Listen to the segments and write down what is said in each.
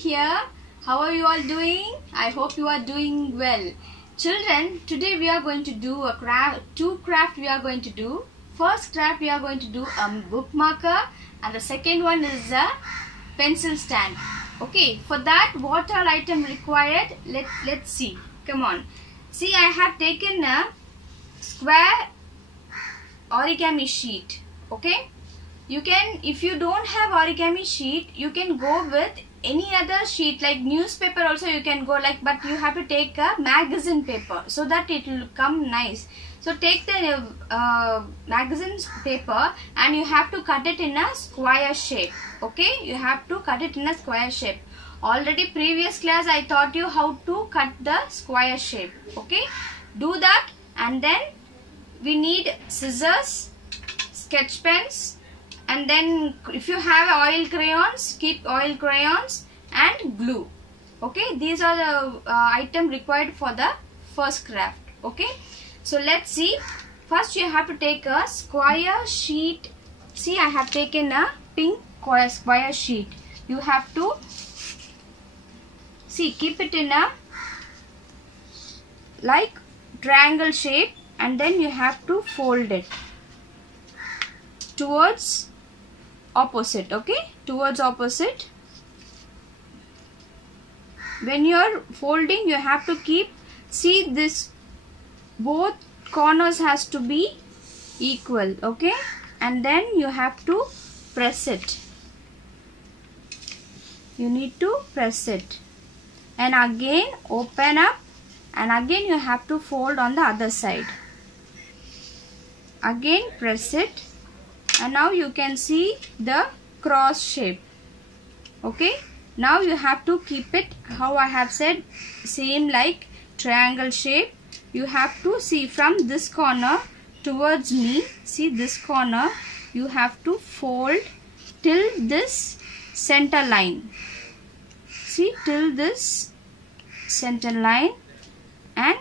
here. How are you all doing? I hope you are doing well. Children, today we are going to do a two craft we are going to do. First craft we are going to do a bookmarker and the second one is a pencil stand. Okay, for that what all item required? Let's see. Come on. See, I have taken a square origami sheet. Okay, you can, if you don't have origami sheet, you can go with any other sheet like newspaper also you can go like, but you have to take a magazine paper so that it will come nice. So take the magazine paper and you have to cut it in a square shape. Okay, you have to cut it in a square shape. Already previous class I taught you how to cut the square shape. Okay, do that, and then we need scissors, sketch pens, and then if you have oil crayons, keep oil crayons and glue. Okay, these are the item required for the first craft. Okay, so let's see. First you have to take a square sheet. See, I have taken a pink square sheet. You have to see, keep it in a like triangle shape, and then you have to fold it towards opposite. Okay, towards opposite. When you are folding, you have to keep, see, this both corners has to be equal. Okay, and then you have to press it. You need to press it, and again open up, and again you have to fold on the other side. Again press it, and now you can see the cross shape. Okay, now you have to keep it how I have said, same like triangle shape. You have to see from this corner towards me. See, this corner you have to fold till this center line. See, till this center line, and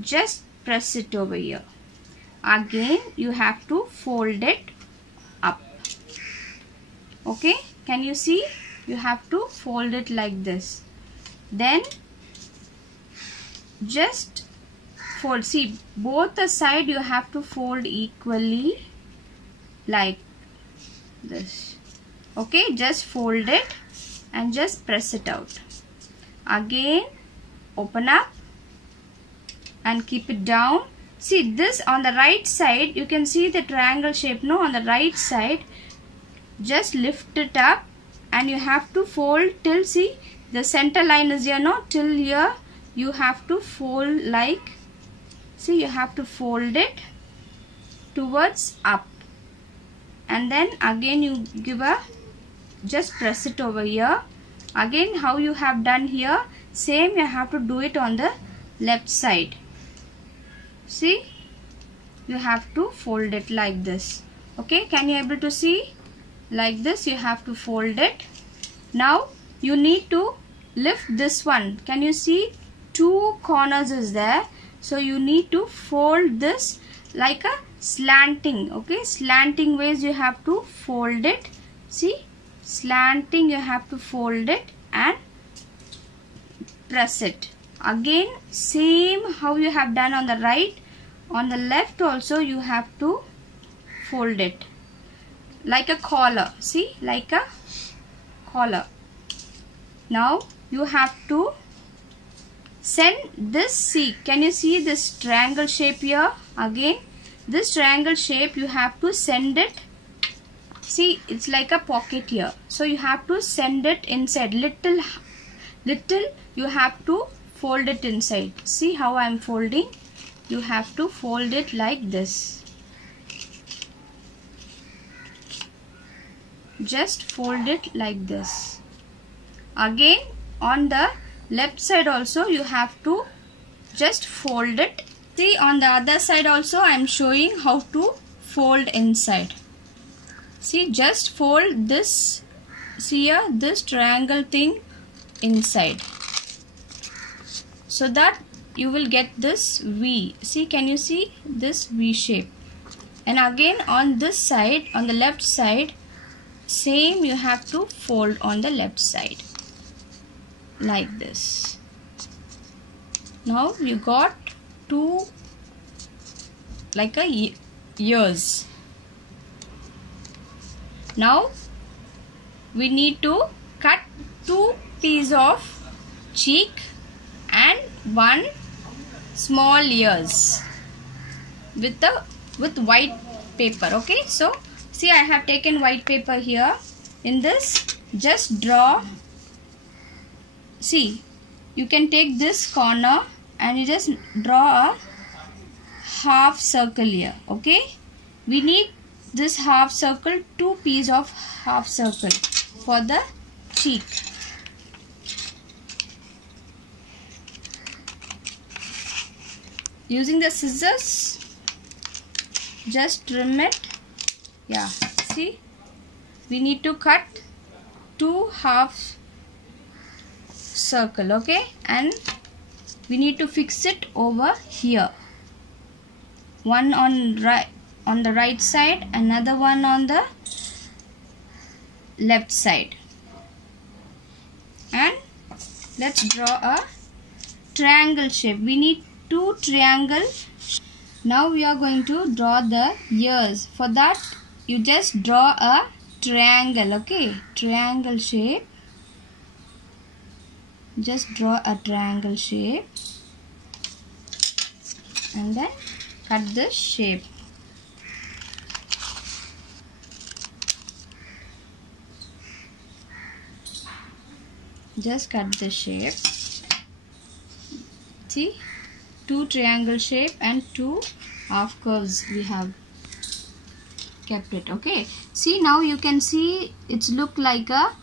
just press it over here. Again you have to fold it up. Okay, can you see? You have to fold it like this. Then just fold. See, both the side you have to fold equally like this. Okay, just fold it and just press it out. Again open up and keep it down. See, this on the right side, you can see the triangle shape, no? On the right side, just lift it up and you have to fold till, see, the center line is here, no? Till here you have to fold like, see, you have to fold it towards up, and then again you give a, just press it over here. Again how you have done here, same you have to do it on the left side. See, you have to fold it like this. Okay, can you able to see? Like this you have to fold it. Now you need to lift this one. Can you see? Two corners is there, so you need to fold this like a slanting. Okay, slanting ways you have to fold it. See, slanting you have to fold it and press it. Again same how you have done on the right, on the left also you have to fold it like a collar. See, like a collar. Now you have to send this, see, can you see this triangle shape here? Again this triangle shape you have to send it. See, it's like a pocket here, so you have to send it inside. Little you have to fold it inside. See how I am folding? You have to fold it like this. Just fold it like this. Again on the left side also you have to just fold it. See, on the other side also I am showing how to fold inside. See, just fold this, see here, this triangle thing inside, so that you will get this V. See, can you see this V shape? And again on this side, on the left side, same you have to fold on the left side like this. Now you got two like a ears. Now we need to cut two pieces of cheek and one small ears with white paper. Okay, so see, I have taken white paper here. In this, just draw. See, you can take this corner and you just draw a half circle here. Okay, we need this half circle, two pieces of half circle for the cheek. Using the scissors, just trim it. Yeah, see, we need to cut two half circle. Okay, and we need to fix it over here. One on the right side, another one on the left side. And let's draw a triangle shape. We need two triangle. Now we are going to draw the ears. For that, you just draw a triangle. Okay, triangle shape. Just draw a triangle shape and then cut this shape. Just cut the shape. See, two triangle shape and two half curves we have kept it. Okay, see, now you can see it's look like a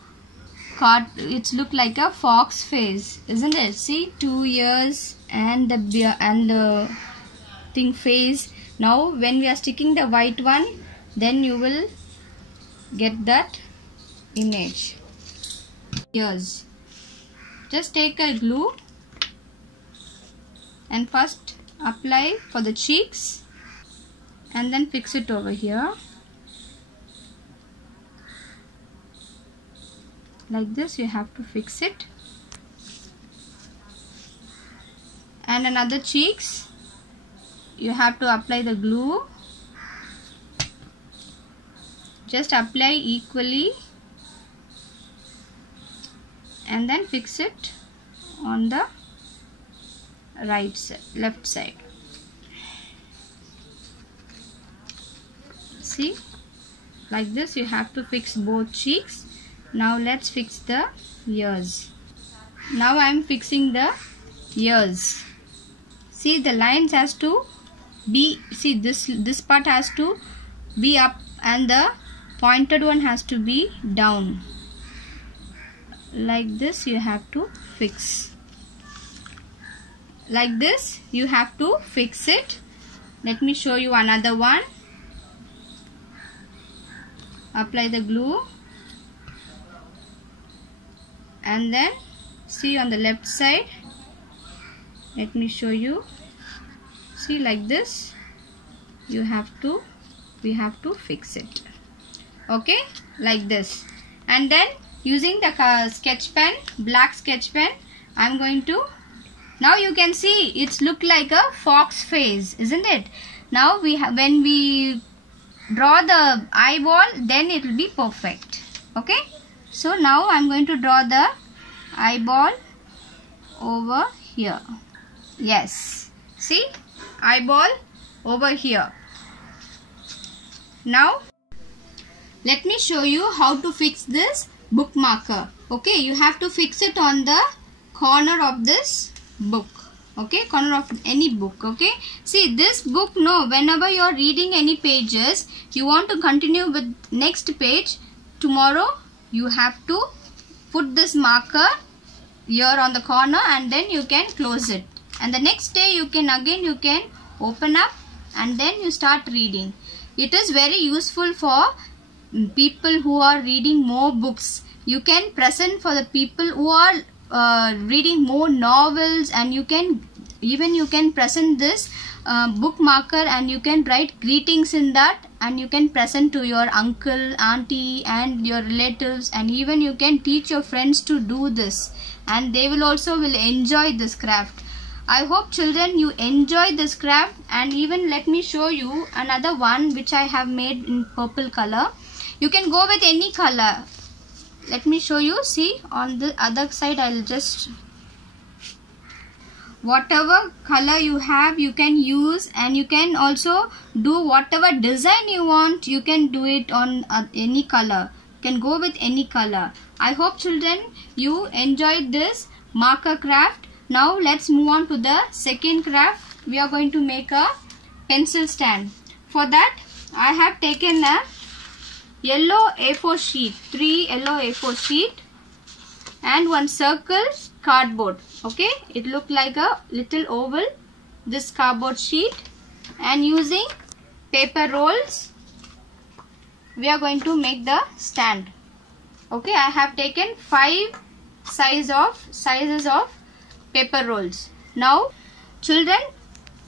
fox face, isn't it? See, 2 ears and the beard and the thing face. Now when we are sticking the white one, then you will get that image. Ears. Just take a glue and first apply for the cheeks and then fix it over here. Like this you have to fix it. And another cheeks, you have to apply the glue. Just apply equally and then fix it on the right side, left side. See, like this you have to fix both cheeks. Now let's fix the ears. Now I am fixing the ears. See, the lines has to be, see, this part has to be up and the pointed one has to be down. Like this you have to fix. Like this you have to fix it. Let me show you another one. Apply the glue and then see on the left side. Let me show you. See, like this we have to fix it. Okay, like this. And then using the sketch pen, black sketch pen, I'm going to, now you can see it's look like a fox face, isn't it? Now when we draw the eyeball, then it will be perfect. Okay, so now I'm going to draw the eyeball over here. Yes, see, eyeball over here. Now let me show you how to fix this book marker. Okay, you have to fix it on the corner of this book. Okay, corner of any book. Okay, see, this book, no, whenever you are reading any pages, you want to continue with next page, tomorrow you have to put this marker here on the corner and then you can close it, and the next day you can open up and then you start reading. It is very useful for people who are reading more books. You can present for the people who are reading more novels, and you can present this book marker and you can write greetings in that, and you can present to your uncle, auntie and your relatives, and even you can teach your friends to do this, and they will also enjoy this craft. I hope children you enjoy this craft. And even let me show you another one which I have made in purple color. You can go with any color. Let me show you. See, on the other side I'll just, whatever color you have you can use, and you can also do whatever design you want. You can do it on any color. You can go with any color. I hope children you enjoyed this marker craft. Now let's move on to the second craft. We are going to make a pencil stand. For that I have taken a yellow A4 sheet, 3 yellow A4 sheet and one circle cardboard. Okay, it looked like a little oval, this cardboard sheet, and using paper rolls we are going to make the stand. Okay, I have taken 5 sizes of paper rolls. Now children,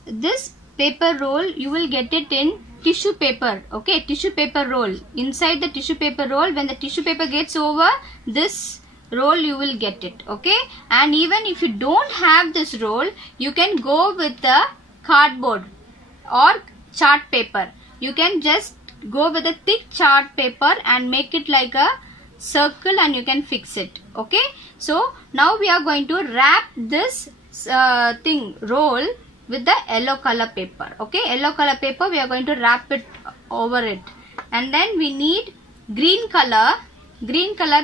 this paper roll you will get it in tissue paper. Okay, tissue paper roll. Inside the tissue paper roll, when the tissue paper gets over this roll you will get it. Okay, and even if you don't have this roll, you can go with the cardboard or chart paper. You can just go with a thick chart paper and make it like a circle and you can fix it. Okay, so now we are going to wrap this roll with the yellow color paper. Okay, yellow color paper we are going to wrap it over it, and then we need green color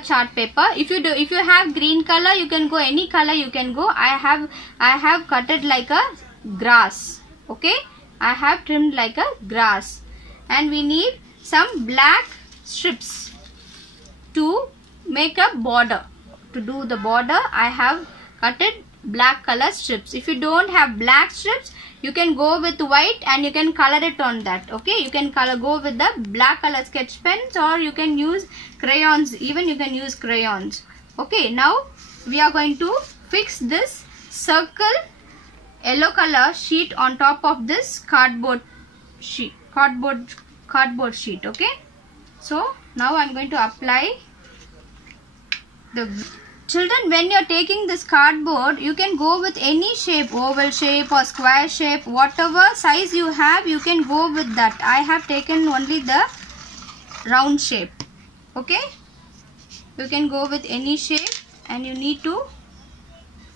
chart paper. If you have green color, you can go any color you can go. I have cut it like a grass. Okay, I have trimmed like a grass, and we need some black strips to make a border. To do the border I have cut it black color strips. If you don't have black strips, you can go with white and you can color it on that. Okay, you can go with the black color sketch pens, or you can use crayons. Even you can use crayons. Okay, now we are going to fix this circle yellow color sheet on top of this cardboard sheet. Okay, so now I am going to apply the. Children, when you are taking this cardboard, you can go with any shape, oval shape or square shape, whatever size you have, you can go with that. I have taken only the round shape. Okay, you can go with any shape, and you need to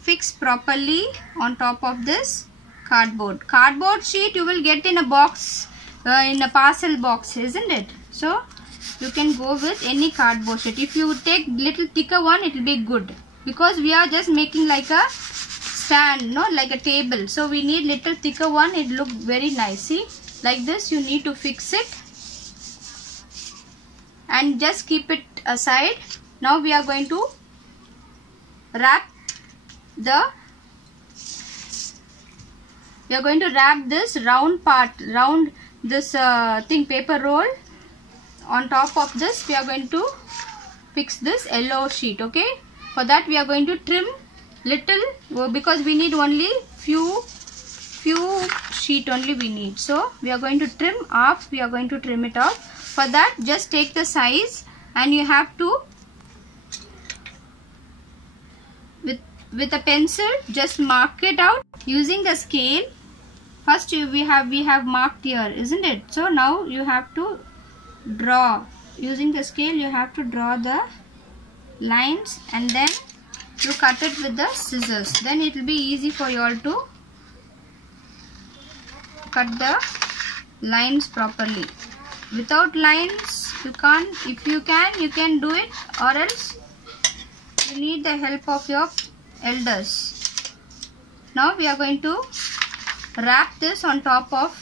fix properly on top of this cardboard sheet. You will get in a box, in a parcel box, isn't it? So you can go with any cardboard sheet. If you take little thicker one, it will be good, because we are just making like a stand, not like a table. So we need little thicker one. It look very nice. See, like this you need to fix it and just keep it aside. Now we are going to wrap this round paper roll. On top of this we are going to fix this yellow sheet. Okay, for that we are going to trim little, because we need only few sheet only we need. So we are going to trim off. We are going to trim it off. For that, just take the size and you have to, with a pencil, just mark it out using the scale. First we have marked here, isn't it? So now you have to draw using the scale. You have to draw the lines and then you cut it with the scissors. Then it will be easy for you all to cut the lines properly. Without lines you can't. If you can, you can do it, or else you need the help of your elders. Now we are going to wrap this on top of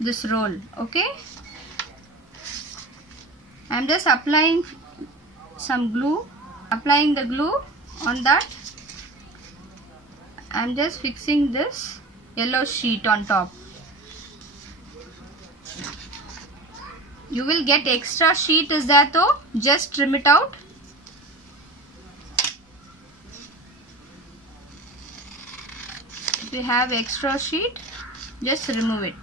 this roll. Okay, I am just applying some glue, applying the glue on that. I am just fixing this yellow sheet on top. You will get extra sheet, is that though? Just trim it out. If you have extra sheet, just remove it.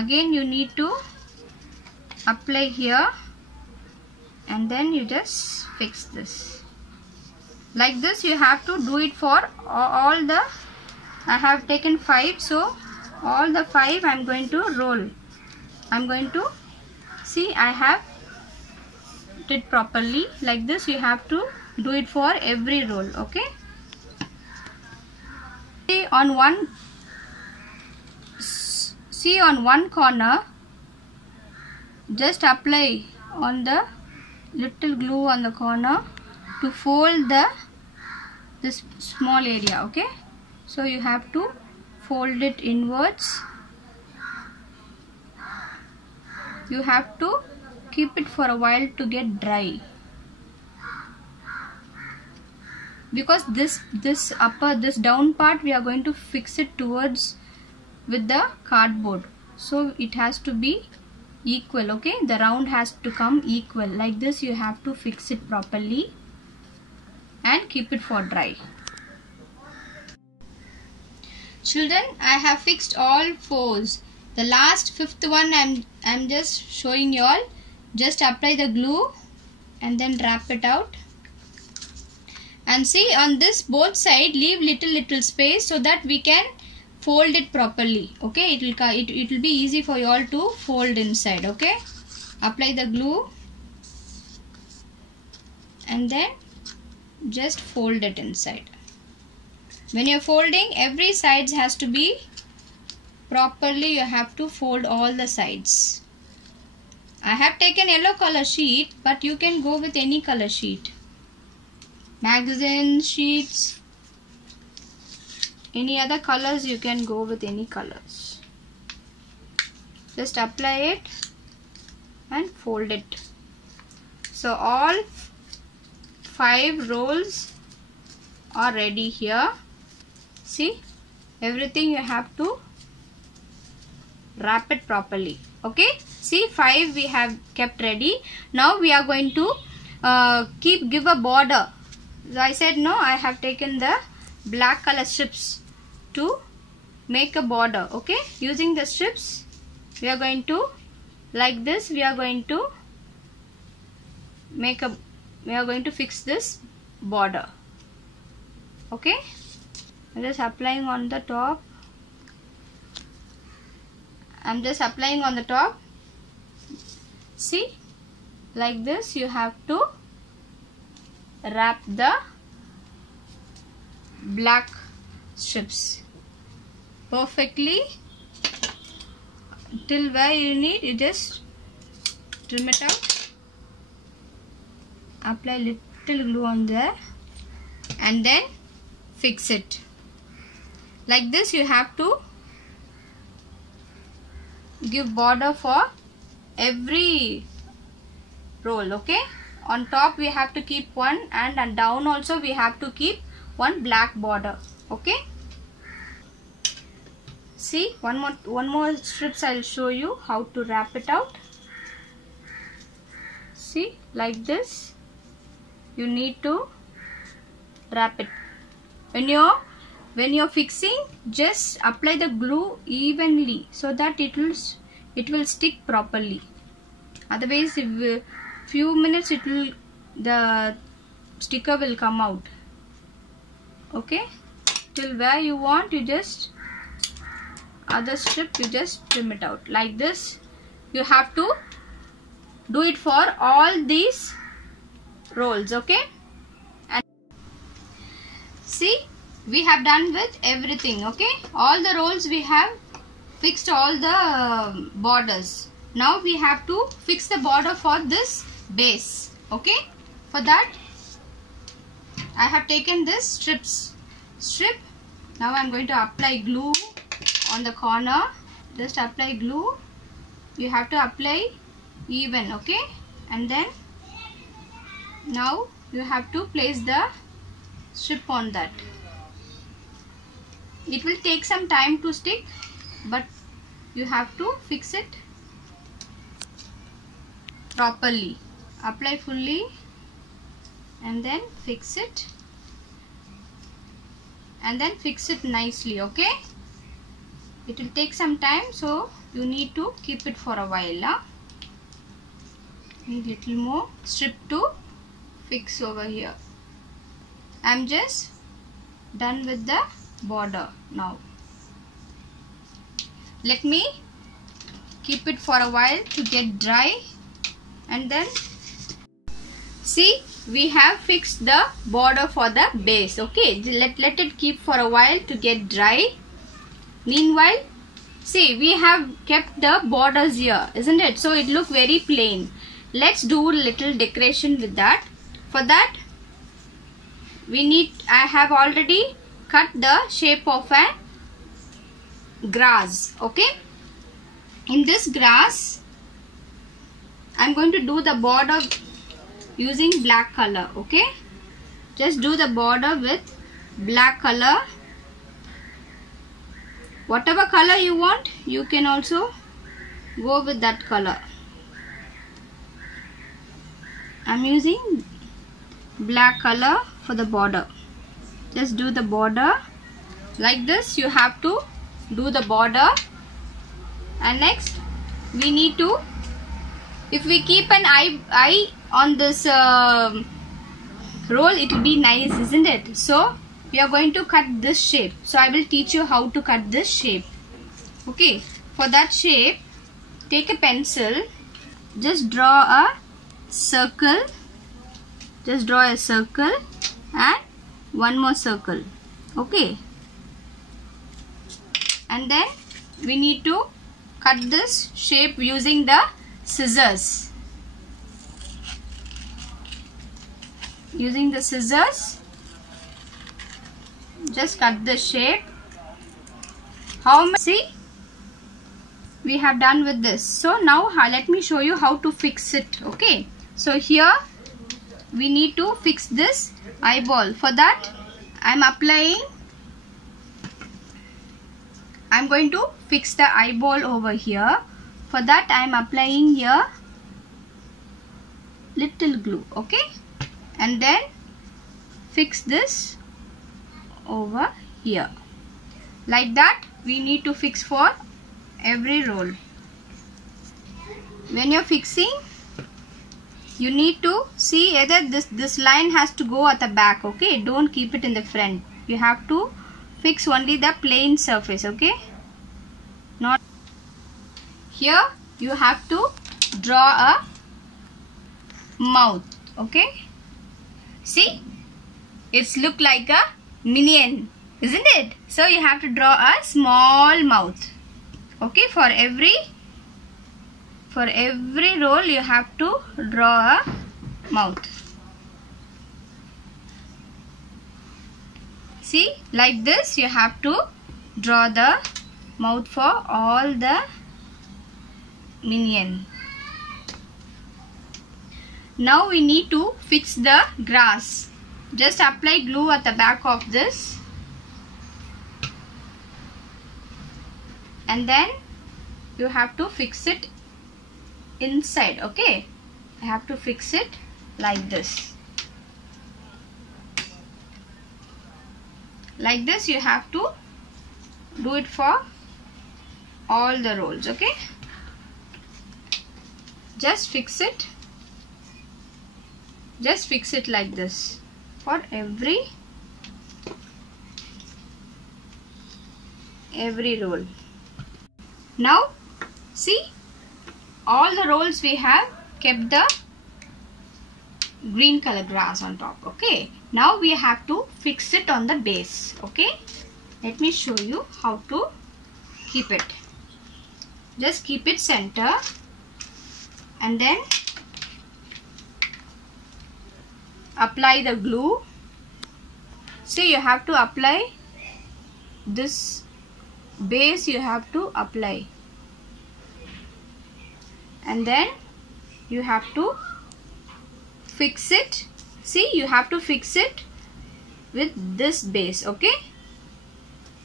again you need to apply here, and then you just fix this. Like this you have to do it for all the, I have taken 5, so all the 5 I am going to roll. I am going to see I have did properly. Like this you have to do it for every roll. Okay, see on one corner, just apply on the little glue on the corner to fold this small area. Okay, so you have to fold it inwards. You have to keep it for a while to get dry, because this down part we are going to fix it towards with the cardboard, so it has to be equal. Okay, the round has to come equal. Like this you have to fix it properly and keep it for dry. Children, I have fixed all 4s. The last 5th one I'm just showing you all. Just apply the glue and then wrap it out. And see, on this both side leave little space so that we can fold it properly. Okay, it will be easy for you all to fold inside. Okay, apply the glue and then just fold it inside. When you're folding, every side has to be properly. You have to fold all the sides. I have taken yellow color sheet, but you can go with any color sheet. Magazine sheets, any other colors, you can go with any colors. Just apply it and fold it. So all 5 rolls are ready here. See, everything you have to wrap it properly. Okay, see, 5 we have kept ready. Now we are going to give a border. I said no, I have taken the black color strips to make a border. Okay, using the strips we are going to, like this, we are going to fix this border. Okay, I'm just applying on the top. See, like this you have to wrap the black strips perfectly till where you need. You just trim it out, apply little glue on there and then fix it. Like this you have to give border for every roll. Okay, on top we have to keep one, and down also we have to keep one black border. Okay, see, one more strips I'll show you how to wrap it out. See, like this you need to wrap it. When you're fixing, just apply the glue evenly so that it will stick properly. Otherwise, if few minutes the sticker will come out. Okay, till where you want, you just other strip you just trim it out. Like this you have to do it for all these rolls. Okay, and see, we have done with everything. Okay, all the rolls we have fixed all the borders. Now we have to fix the border for this base. Okay, for that I have taken this strip. Now I am going to apply glue on the corner. Just apply glue. You have to apply even. Okay, and then now you have to place the strip on that. It will take some time to stick, but you have to fix it properly. Apply fully and then fix it, and then fix it nicely. Okay, it will take some time, so you need to keep it for a while. Need little more strip to fix over here. I'm just done with the border now. Let me keep it for a while to get dry, and then see, we have fixed the border for the base. Okay, let it keep for a while to get dry. Meanwhile, see, we have kept the borders here, isn't it? So it look very plain. Let's do little decoration with that. For that, I have already cut the shape of a grass. Okay, in this grass I'm going to do the border using black color. Okay, just do the border with black color. Whatever color you want, you can also go with that color. I'm using black color for the border. Just do the border like this. You have to do the border, and next we need to, if we keep an eye on this roll, it will be nice, isn't it? So we are going to cut this shape. So I will teach you how to cut this shape. Okay, for that shape, take a pencil, just draw a circle, just draw a circle and one more circle. Okay, and then we need to cut this shape using the scissors. Using the scissors, just cut the shape. How much? See, we have done with this. So now let me show you how to fix it. Okay, so here we need to fix this eyeball. For that, I'm going to fix the eyeball over here. For that, I'm applying here little glue. Okay, and then fix this over here. Like that, we need to fix for every roll. When you're fixing, you need to see either this line has to go at the back. Okay, don't keep it in the front. You have to fix only the plain surface. Okay, not here. You have to draw a mouth. Okay, see, it's look like a minion, isn't it? So you have to draw a small mouth. Okay, for every roll you have to draw a mouth. See, like this you have to draw the mouth for all the minion. Now we need to fix the grass. Just apply glue at the back of this, and then you have to fix it inside. Okay, I have to fix it like this. Like this you have to do it for all the rolls. Okay, just fix it. Just fix it like this for every roll. Now see, all the rolls we have kept the green color grass on top. Okay, now we have to fix it on the base. Okay, let me show you how to keep it. Just keep it center, and then apply the glue. See, you have to apply this base, you have to apply, and then you have to fix it. See, you have to fix it with this base. Okay,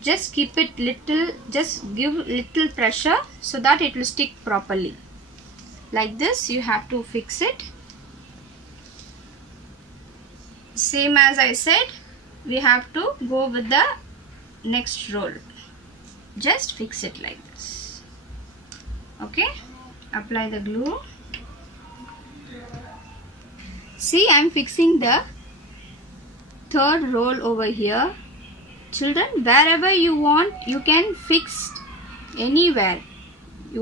just keep it little, just give little pressure so that it will stick properly. Like this you have to fix it. Same as I said, we have to go with the next roll. Just fix it like this. Okay, apply the glue. See, I am fixing the third roll over here. Children, wherever you want, you can fix anywhere.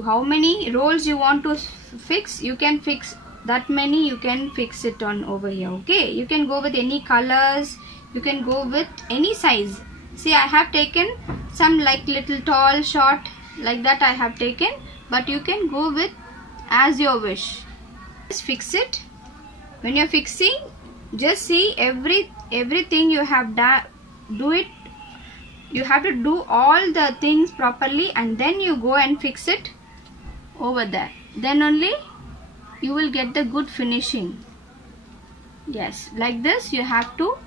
How many rolls you want to fix, you can fix that many. You can fix it on over here. Okay, you can go with any colors, you can go with any size. See, I have taken some like little tall, short, like that I have taken, but you can go with as your wish. Just fix it. When you're fixing, just see everything you have done. Do it. You have to do all the things properly, and then you go and fix it over there. Then only you will get the good finishing. Yes, like this you have to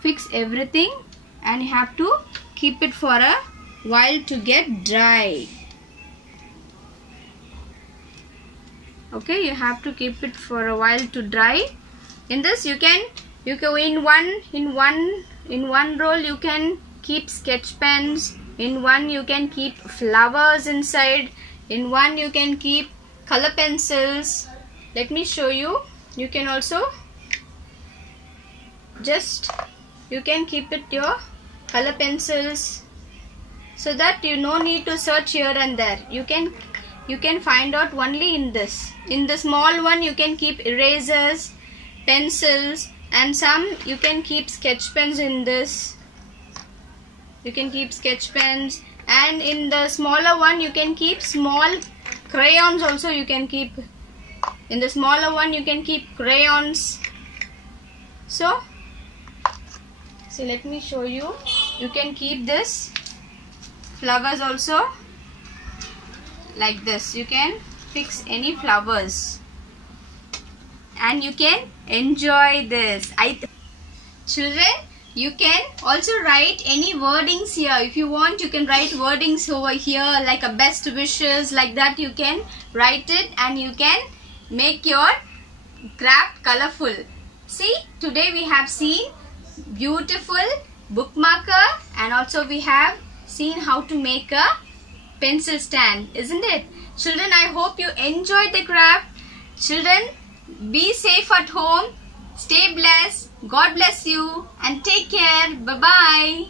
fix everything, and you have to keep it for a while to get dry. Okay, you have to keep it for a while to dry. In this you can in one roll you can keep sketch pens, in one you can keep flowers inside, in one you can keep color pencils. Let me show you. You can also you can keep it your color pencils, so that you no need to search here and there. You can find out only in this. In the small one you can keep erasers, pencils, and some you can keep sketch pens in this. You can keep sketch pens, and in the smaller one you can keep small crayons also. You can keep in the smaller one, you can keep crayons. So let me show you. You can keep this flowers also like this. You can fix any flowers and you can enjoy this. Children, you can also write any wordings here. If you want, you can write wordings over here like a best wishes, like that you can write it, and you can make your craft colorful. See, today we have seen beautiful bookmarker, and also we have seen how to make a pencil stand, isn't it? Children, I hope you enjoyed the craft. Children, be safe at home. Stay blessed. God bless you and take care. Bye-bye.